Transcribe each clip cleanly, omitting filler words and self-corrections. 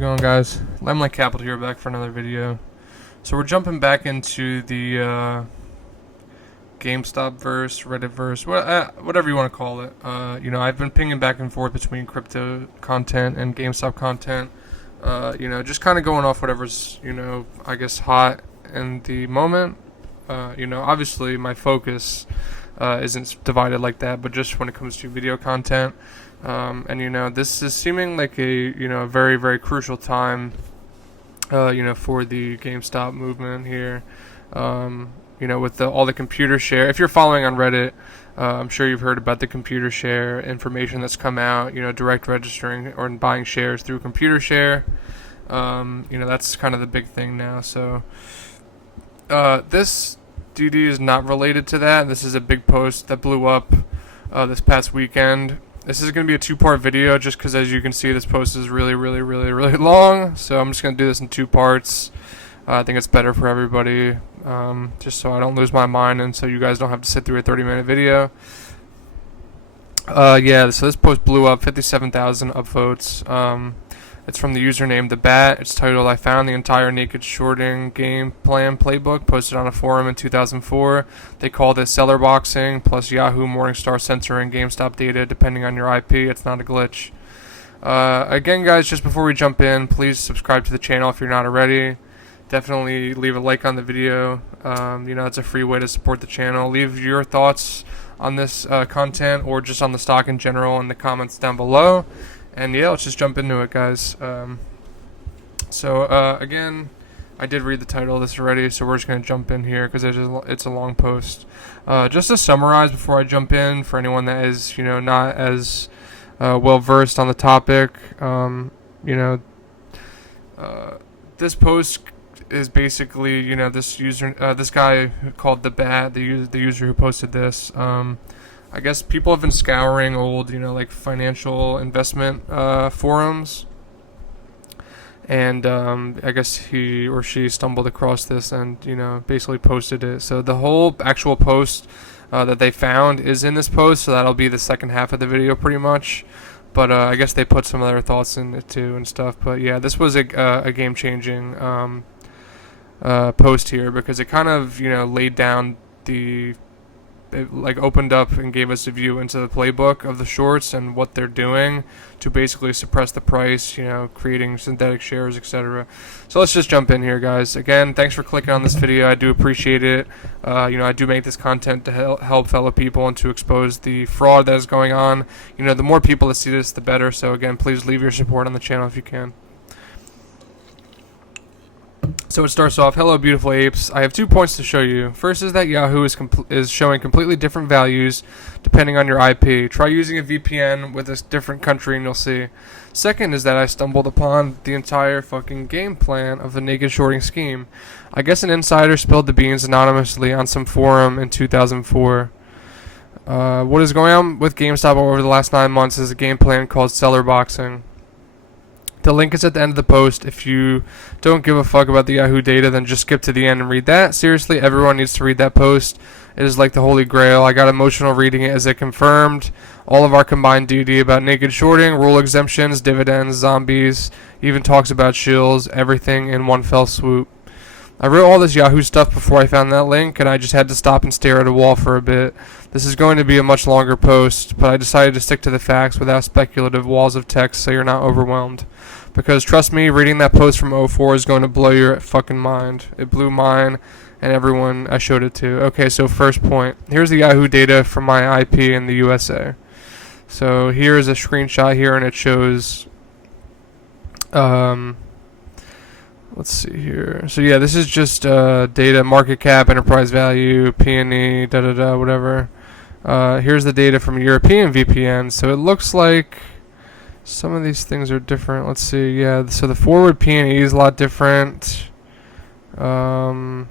it going, guys? Limelight Capital here, back for another video. So we're jumping back into the Gamestop verse, Reddit verse, whatever you want to call it. I've been pinging back and forth between crypto content and GameStop content. Just kind of going off whatever's, I guess hot in the moment. Obviously my focus isn't divided like that, but just when it comes to video content. This is seeming like a, very, very crucial time, for the GameStop movement here. With all the computer share. If you're following on Reddit, I'm sure you've heard about the computer share information that's come out, direct registering or buying shares through computer share. That's kind of the big thing now. So, this DD is not related to that. This is a big post that blew up, this past weekend. This is going to be a two-part video just because, as you can see, this post is really, really, really, really long. So I'm just going to do this in two parts. I think it's better for everybody, just so I don't lose my mind and so you guys don't have to sit through a 30-minute video. So this post blew up, 57,000 upvotes. It's from the username ThaBat. It's titled, "I found the entire naked shorting game plan playbook," posted on a forum in 2004. They called it seller boxing, plus Yahoo, Morningstar censoring GameStop data depending on your IP. It's not a glitch. Again, guys, just before we jump in, please subscribe to the channel if you're not already. Definitely leave a like on the video. It's a free way to support the channel. Leave your thoughts on this content or just on the stock in general in the comments down below. And yeah, let's just jump into it, guys. Again, I did read the title of this already, so we're just going to jump in here because it's a long post. Just to summarize before I jump in, for anyone that is, not as well versed on the topic, this post is basically, this guy called ThaBat, the user who posted this. I guess people have been scouring old, like financial investment forums, and I guess he or she stumbled across this and basically posted it. So the whole actual post that they found is in this post, so that'll be the second half of the video pretty much. But I guess they put some of their thoughts in it too and stuff. But yeah, this was a game-changing post here because it kind of laid down it opened up and gave us a view into the playbook of the shorts and what they're doing to basically suppress the price, creating synthetic shares, etc. So let's just jump in here, guys. Again, thanks for clicking on this video. I do appreciate it. I do make this content to help fellow people and to expose the fraud that is going on. The more people that see this, the better. So again, please leave your support on the channel if you can. So it starts off, "Hello beautiful apes, I have 2 points to show you. First is that Yahoo is showing completely different values depending on your IP. Try using a VPN with a different country and you'll see. Second is that I stumbled upon the entire fucking game plan of the naked shorting scheme. I guess an insider spilled the beans anonymously on some forum in 2004. What is going on with GameStop over the last 9 months is a game plan called seller boxing. The link is at the end of the post. If you don't give a fuck about the Yahoo data, then just skip to the end and read that. Seriously, everyone needs to read that post. It is like the holy grail. I got emotional reading it as it confirmed all of our combined duty about naked shorting, rule exemptions, dividends, zombies, even talks about shills, everything in one fell swoop. I wrote all this Yahoo stuff before I found that link, and I just had to stop and stare at a wall for a bit. This is going to be a much longer post, but I decided to stick to the facts without speculative walls of text so you're not overwhelmed. Because trust me, reading that post from '04 is going to blow your fucking mind. It blew mine and everyone I showed it to. Okay, so first point. Here's the Yahoo data from my IP in the USA. So here is a screenshot here, and it shows... let's see here. So yeah, this is just data, market cap, enterprise value, P&E, whatever. Here's the data from European VPN. So it looks like some of these things are different. Let's see. Yeah, so the forward P&E is a lot different. The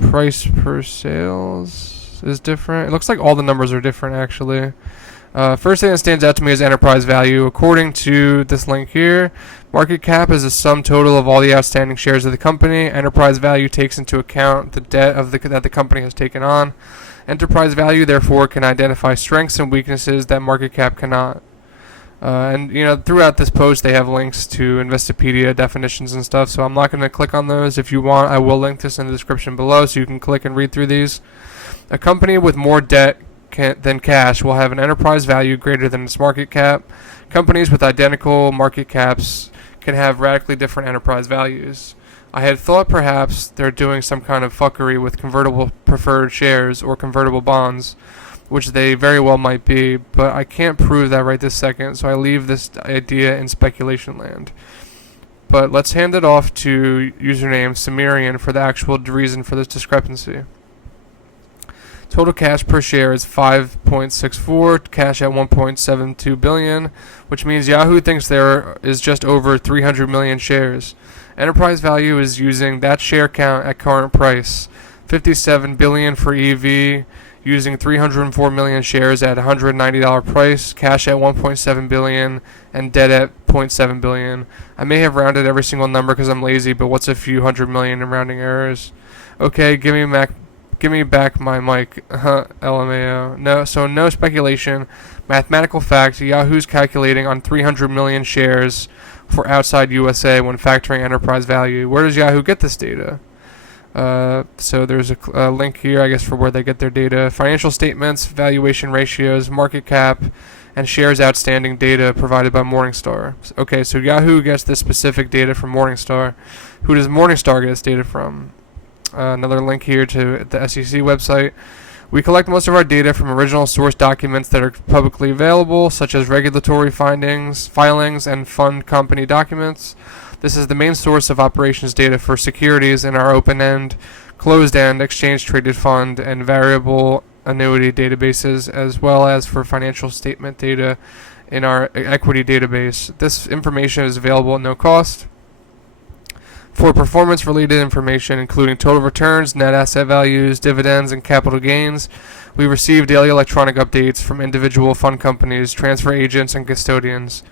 price per sales is different. It looks like all the numbers are different, actually. First thing that stands out to me is enterprise value. According to this link here, market cap is a sum total of all the outstanding shares of the company. Enterprise value takes into account the debt that the company has taken on. Enterprise value, therefore, can identify strengths and weaknesses that market cap cannot. And throughout this post they have links to Investopedia definitions and stuff, so I'm not going to click on those. If you want, I will link this in the description below so you can click and read through these. A company with more debt than cash will have an enterprise value greater than its market cap. Companies with identical market caps can have radically different enterprise values. I had thought perhaps they're doing some kind of fuckery with convertible preferred shares or convertible bonds, which they very well might be, but I can't prove that right this second, so I leave this idea in speculation land. But let's hand it off to username Sumerian for the actual reason for this discrepancy. Total cash per share is 5.64, cash at 1.72 billion, which means Yahoo thinks there is just over 300 million shares. Enterprise value is using that share count at current price, 57 billion for EV, using 304 million shares at $190 price, cash at 1.7 billion, and debt at 0.7 billion. I may have rounded every single number because I'm lazy, but what's a few hundred million in rounding errors? Okay, give me back my mic. LMAO. No speculation. Mathematical fact, Yahoo's calculating on 300 million shares for outside USA when factoring enterprise value. Where does Yahoo get this data? So there's a link here, I guess, for where they get their data. Financial statements, valuation ratios, market cap, and shares outstanding data provided by Morningstar. Okay, so Yahoo gets this specific data from Morningstar. Who does Morningstar get its data from? Another link here to the SEC website. We collect most of our data from original source documents that are publicly available, such as regulatory filings, and fund company documents. This is the main source of operations data for securities in our open-end, closed-end, exchange-traded fund, and variable annuity databases, as well as for financial statement data in our equity database. This information is available at no cost. For performance-related information, including total returns, net asset values, dividends, and capital gains, we receive daily electronic updates from individual fund companies, transfer agents, and custodians.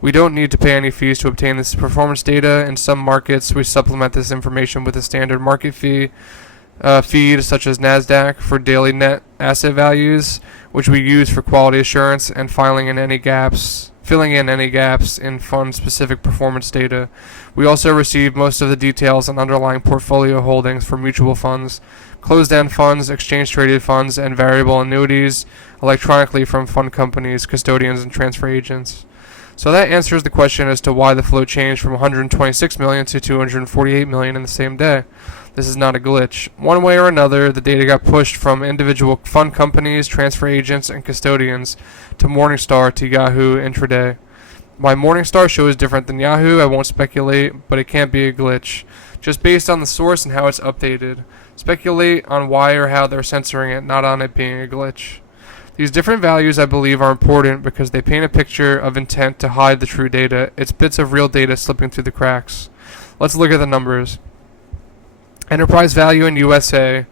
We don't need to pay any fees to obtain this performance data. In some markets, we supplement this information with a standard market feed, such as NASDAQ, for daily net asset values, which we use for quality assurance and filling in any gaps in fund-specific performance data. We also receive most of the details on underlying portfolio holdings for mutual funds, closed-end funds, exchange-traded funds, and variable annuities electronically from fund companies, custodians, and transfer agents. So that answers the question as to why the float changed from 126 million to 248 million in the same day. This is not a glitch. One way or another, the data got pushed from individual fund companies, transfer agents, and custodians to Morningstar to Yahoo intraday. Why Morningstar shows different than Yahoo, I won't speculate, but it can't be a glitch. Just based on the source and how it's updated. Speculate on why or how they're censoring it, not on it being a glitch. These different values, I believe, are important because they paint a picture of intent to hide the true data. It's bits of real data slipping through the cracks. Let's look at the numbers. Enterprise value in USA,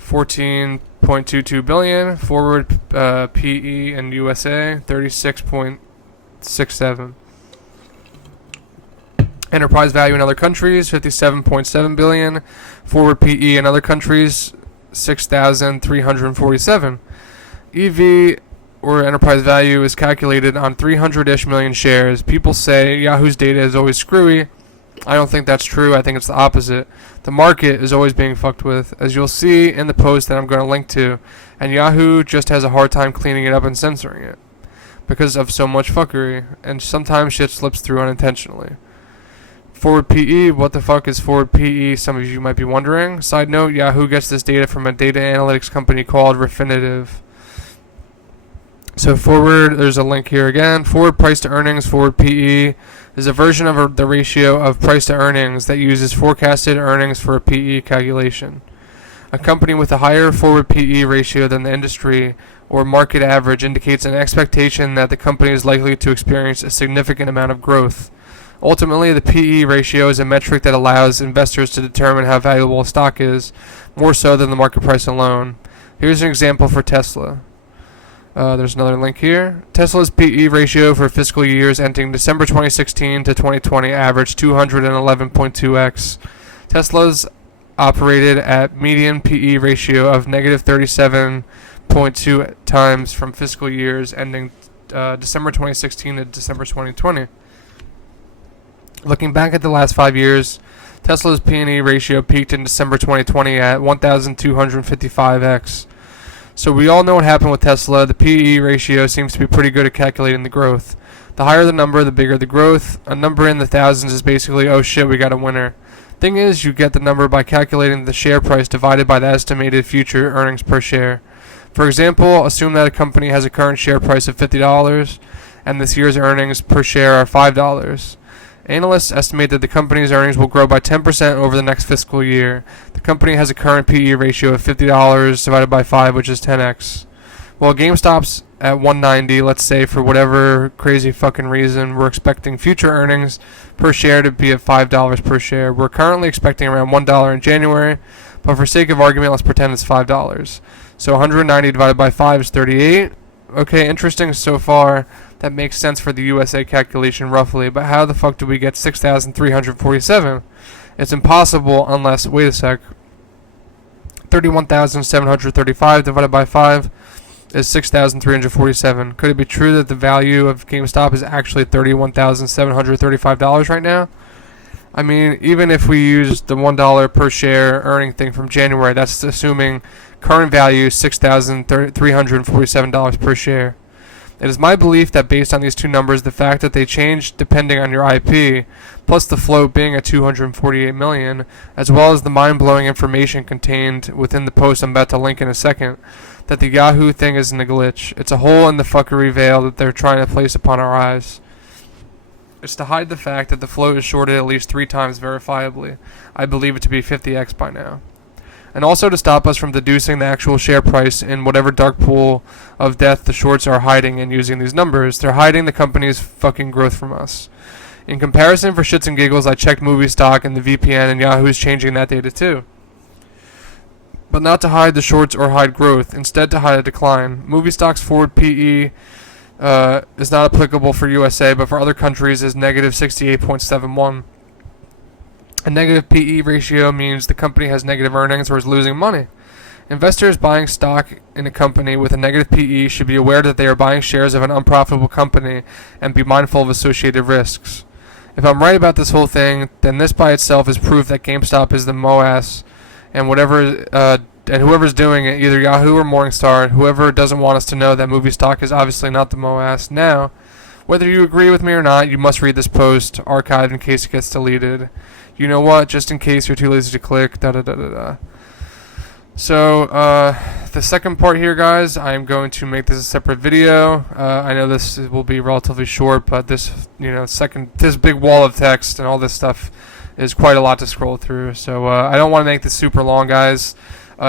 14.22 billion. Forward PE in USA, 36.67. Enterprise value in other countries, 57.7 billion. Forward PE in other countries, 6,347. EV, or enterprise value, is calculated on 300-ish million shares. People say Yahoo's data is always screwy. I don't think that's true. I think it's the opposite. The market is always being fucked with, as you'll see in the post that I'm going to link to, and Yahoo just has a hard time cleaning it up and censoring it because of so much fuckery, and sometimes shit slips through unintentionally. Forward PE, what the fuck is forward PE? Some of you might be wondering. Side note, Yahoo gets this data from a data analytics company called Refinitiv. So forward, there's a link here again. Forward price to earnings, forward PE, is a version of the ratio of price to earnings that uses forecasted earnings for a PE calculation. A company with a higher forward PE ratio than the industry or market average indicates an expectation that the company is likely to experience a significant amount of growth. Ultimately, the PE ratio is a metric that allows investors to determine how valuable a stock is, more so than the market price alone. Here's an example for Tesla. There's another link here. Tesla's PE ratio for fiscal years ending December 2016 to 2020 averaged 211.2x. Tesla's operated at median PE ratio of negative 37.2 times from fiscal years ending December 2016 to December 2020. Looking back at the last 5 years, Tesla's P/E ratio peaked in December 2020 at 1,255x. So we all know what happened with Tesla. The P/E ratio seems to be pretty good at calculating the growth. The higher the number, the bigger the growth. A number in the thousands is basically, oh shit, we got a winner. Thing is, you get the number by calculating the share price divided by the estimated future earnings per share. For example, assume that a company has a current share price of $50 and this year's earnings per share are $5. Analysts estimate that the company's earnings will grow by 10% over the next fiscal year. The company has a current P/E ratio of $50 divided by 5, which is 10x. Well, GameStop's at 190, let's say for whatever crazy fucking reason, we're expecting future earnings per share to be at $5 per share. We're currently expecting around $1 in January, but for sake of argument, let's pretend it's $5. So 190 divided by 5 is 38. Okay, interesting so far. That makes sense for the USA calculation roughly, but how the fuck do we get 6,347? It's impossible unless, wait a sec, 31,735 divided by 5 is 6,347. Could it be true that the value of GameStop is actually $31,735 right now? I mean, even if we use the $1 per share earning thing from January, that's assuming current value is $6,347 per share. It is my belief that based on these two numbers, the fact that they change depending on your IP, plus the float being at 248 million, as well as the mind-blowing information contained within the post I'm about to link in a second, that the Yahoo thing isn't a glitch. It's a hole in the fuckery veil that they're trying to place upon our eyes. It's to hide the fact that the float is shorted at least 3 times verifiably. I believe it to be 50x by now. And also to stop us from deducing the actual share price in whatever dark pool of death the shorts are hiding and using these numbers. They're hiding the company's fucking growth from us. In comparison, for shits and giggles, I checked movie stock and the VPN, and Yahoo is changing that data too. But not to hide the shorts or hide growth, instead to hide a decline. Movie stock's forward PE is not applicable for USA, but for other countries is negative 68.71. A negative PE ratio means the company has negative earnings or is losing money. Investors buying stock in a company with a negative PE should be aware that they are buying shares of an unprofitable company and be mindful of associated risks. If I'm right about this whole thing, then this by itself is proof that GameStop is the MOAS, and whoever's doing it, either Yahoo or Morningstar, whoever doesn't want us to know that movie stock is obviously not the MOAS. Now, whether you agree with me or not, you must read this post, archived in case it gets deleted. You know what? Just in case you're too lazy to click, So, the second part here, guys, I'm going to make this a separate video. I know this will be relatively short, but this, this big wall of text and all this stuff is quite a lot to scroll through. So, I don't want to make this super long, guys.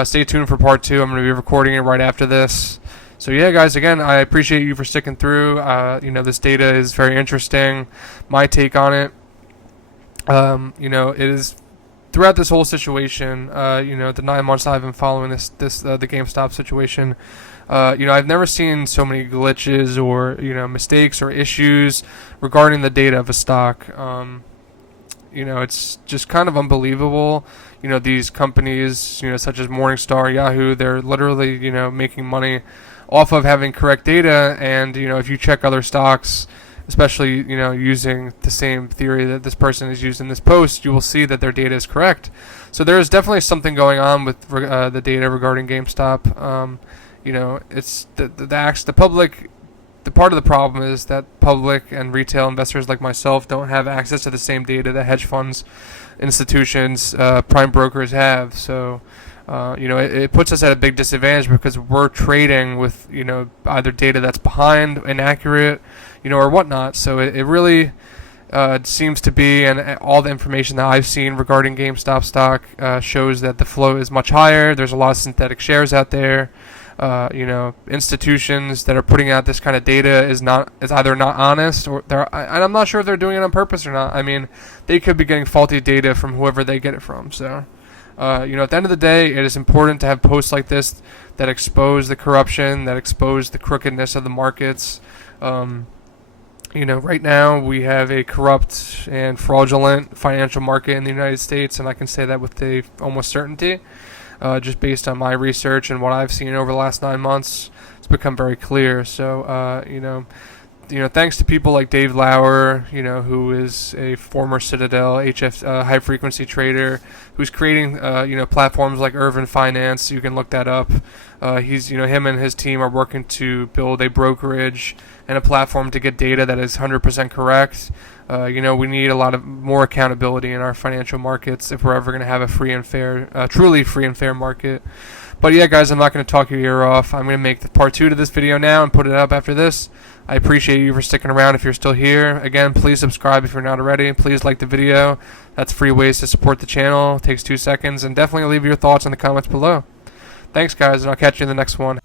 Stay tuned for part 2. I'm going to be recording it right after this. So, yeah, guys, again, I appreciate you for sticking through. This data is very interesting. My take on it. It is throughout this whole situation, the 9 months I've been following the GameStop situation, I've never seen so many glitches or, mistakes or issues regarding the data of a stock. It's just kind of unbelievable. These companies, such as Morningstar, Yahoo, they're literally, making money off of having correct data. And, if you check other stocks, especially, using the same theory that this person has used in this post, you will see that their data is correct. So there is definitely something going on with the data regarding GameStop. It's the public. The part of the problem is that public and retail investors like myself don't have access to the same data that hedge funds, institutions, prime brokers have. So, it puts us at a big disadvantage because we're trading with, either data that's behind, inaccurate, or whatnot. So it really seems to be, and all the information that I've seen regarding GameStop stock shows that the flow is much higher. There's a lot of synthetic shares out there. Institutions that are putting out this kind of data is either not honest or and I'm not sure if they're doing it on purpose or not. I mean, they could be getting faulty data from whoever they get it from. So, at the end of the day, it is important to have posts like this that expose the corruption, that expose the crookedness of the markets. Right now we have a corrupt and fraudulent financial market in the United States, and I can say that with almost certainty, just based on my research and what I've seen over the last 9 months. become very clear. So thanks to people like Dave Lauer, who is a former Citadel HF high frequency trader, who's creating platforms like Irvin Finance. You can look that up. He's him and his team are working to build a brokerage and a platform to get data that is 100% correct. We need a lot of more accountability in our financial markets if we're ever going to have a free and fair, truly free and fair market. But yeah, guys, I'm not going to talk your ear off. I'm going to make the part 2 to this video now and put it up after this. I appreciate you for sticking around if you're still here. Again, please subscribe if you're not already. Please like the video. That's free ways to support the channel. It takes 2 seconds. And definitely leave your thoughts in the comments below. Thanks, guys, and I'll catch you in the next one.